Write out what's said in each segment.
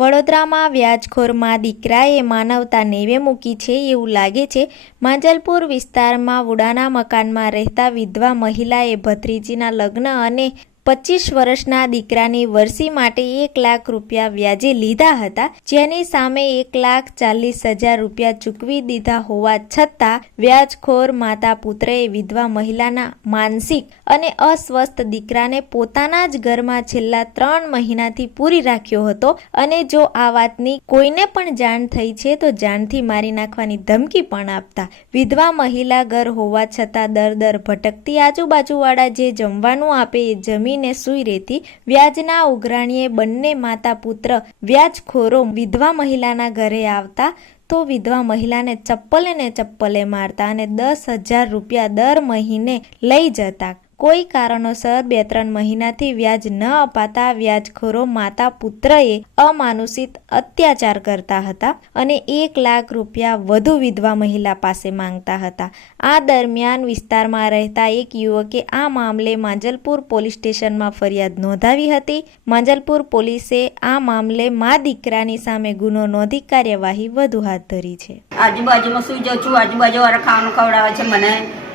વડોદરામાં વ્યાજખોરમાં દીકરાએ માનવતા નેવે મૂકી છે એવું લાગે છે। માંજલપુર વિસ્તારમાં વુડાના મકાનમાં રહેતા વિધવા મહિલાએ ભત્રીજીના લગ્ન અને 25 વર્ષના દીકરાની વરસી માટે 1 લાખ રૂપિયા વ્યાજે લીધા હતા, જેની સામે 1,40,000 રૂપિયા ચૂકવી દીધા હોવા છતાં વ્યાજખોર માતા પુત્રએ વિધવા મહિલાના માનસિક અને અસ્વસ્થ દીકરાને પોતાના જ ઘરમાં છેલ્લા 3 મહિનાથી પૂરી રાખ્યો હતો અને જો આ વાતની કોઈને પણ જાણ થઈ છે તો જાનથી મારી નાખવાની ધમકી પણ આપતા વિધવા મહિલા ઘર હોવા છતાં દર ભટકતી આજુબાજુવાળા જે જમવાનું આપે એ જમીને સુઈ રહેતી। વ્યાજના ઉઘરાણીએ બંને માતા પુત્ર વ્યાજખોરો વિધવા મહિલાના ઘરે આવતા તો વિધવા મહિલાને ચપ્પલે મારતા અને 10,000 રૂપિયા દર મહિને લઈ જતા। કોઈ કારણોસર 2-3 મહિનાથી વ્યાજ ન અપાતા વ્યાજખોરો માતા પુત્રએ અમાનુષિક અત્યાચાર કરતા હતા અને 1 લાખ રૂપિયા વધુ વિધવા મહિલા પાસે માંગતા હતા। આ દરમિયાન વિસ્તારમાં રહેતા એક યુવકે આ મામલે માંજલપુર પોલીસ સ્ટેશનમાં ફરિયાદ નોંધાવી હતી। માંજલપુર પોલીસે આ મામલે મા દીકરાની સામે ગુનો નોંધી કાર્યવાહી વધુ હાથ ધરી છે। આજુબાજુમાં સુઈ જાઉં છું, આજુબાજુવાળા ખાવાનું ખવડાવે છે મને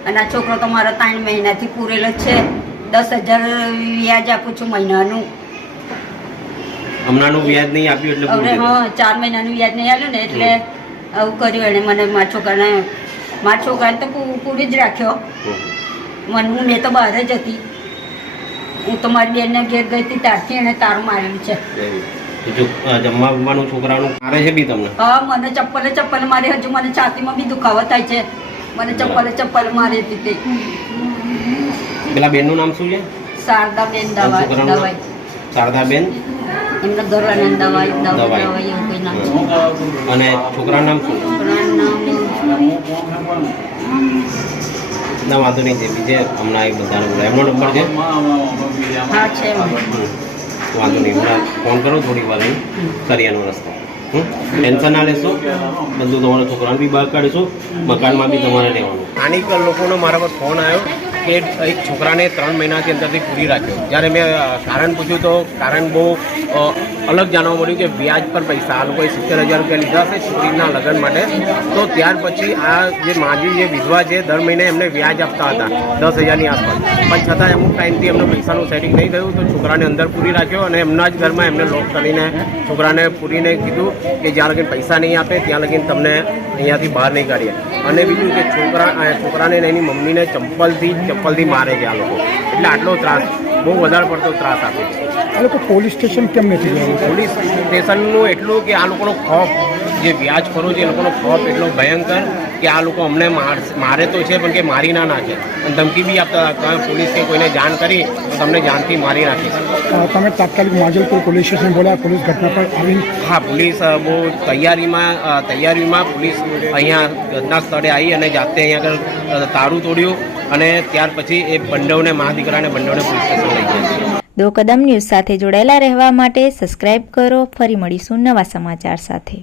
અને આ છોકરો તો મારો 3 મહિનાથી પૂરેલો છે। 10,000 વ્યાજ આપું છું મહિનાનું। હમણાંનું વ્યાજ નહીં આપ્યું એટલે હવે 4 મહિનાનું વ્યાજ નહીં આપ્યું ને એટલે આવું કર્યું એને મને મારા છોકરાને તો પૂરી જ રાખ્યો। મેં તો બહાર જ હતી, હું તો મારી બેનને ઘેર ગઈ હતી ત્યારથી એને તારું મારેલું છે। જમવા બમવાનું છોકરાનું મારે છે બી તમને? હા, મને ચપ્પલે મારી, હજુ મને છાતીમાં બી દુખાવો થાય છે। મને ચપ્પલે મારી હતી તે। પેલા બેનનું નામ શું છે? શારદાબેન દવાઈ। શારદાબેન એમના ઘરવાળાનું દવાઈ એવું કોઈ નામ છે। અને છોકરાનું નામ શું? છોકરાનું ના વાંધો નહીં, છે બીજે હમણાં એક બધાને બોલાય, એમનો નંબર છે? હા છે। વાંધો નહીં, હમણાં ફોન કરો થોડી વાર કરિયાનો રસ્તો। ટેન્શન ના લેશો, બધું તમારા છોકરાને બી બહાર કાઢીશું, મકાનમાં બી તમારે રહેવાનું। સ્થાનિક લોકોનો મારા પર ફોન આવ્યો કે એક છોકરાને 3 મહિનાથી અંદરથી પૂરી રાખ્યો। જ્યારે મેં કારણ પૂછ્યું તો કારણ બહુ અલગ જાણવા મળ્યું કે વ્યાજ પર પૈસા, આ લોકોએ 70,000 રૂપિયા લીધા છે છોકરીના લગ્ન માટે। તો ત્યાર પછી આ જે માજી જે વિધવા છે દર મહિને એમને વ્યાજ આપતા હતા 10,000ની આસપાસ, પણ છતાં અમુક ટાઈમથી એમને પૈસાનું સેટિંગ નહીં થયું તો છોકરાને અંદર પૂરી રાખ્યો અને એમના જ ઘરમાં એમને લોક કરીને છોકરાને પૂરીને કીધું કે જ્યાં લગીને પૈસા નહીં આપે ત્યાં લગીને તમને અહીંયાથી બહાર નહીં કાઢીએ। અને બીજું કે છોકરાને એની મમ્મીને ચપ્પલથી મારે છે આ લોકો। એટલે આટલો ત્રાસ, બહુ વધારે પડતો ત્રાસ આપે છે। આ લોકો પોલીસ સ્ટેશન કેમ નથી ગયા? પોલીસ સ્ટેશનનું એટલું કે આ લોકોનો ખોફ, જે વ્યાજખોરો છે એ લોકોનો ખોફ એટલો ભયંકર કે આ લોકો અમને મારે તો છે પણ કે મારી ના નાખે અને ધમકી બી આપતા હતા, પોલીસ કે કોઈને જાણ કરી તો તમને જાનથી મારી નાખીશ। તમે તાત્કાલિક માંજલપુર પોલીસ સ્ટેશન બોલ્યા, પોલીસ ઘટના પર આવી? હા, પોલીસ બહુ તૈયારીમાં પોલીસ અહીંયા ઘટના સ્થળે આવી અને જાતે અહીંયા આગળ તારું તોડ્યું અને ત્યાર પછી એ બંડોને મા દીકરાને બંડોને પોલીસ સ્ટેશન લઈ ગયા। દો કદમ ન્યૂઝ સાથે જોડાયેલા રહેવા માટે સબસ્ક્રાઇબ કરો। ફરી મળીશું નવા સમાચાર સાથે।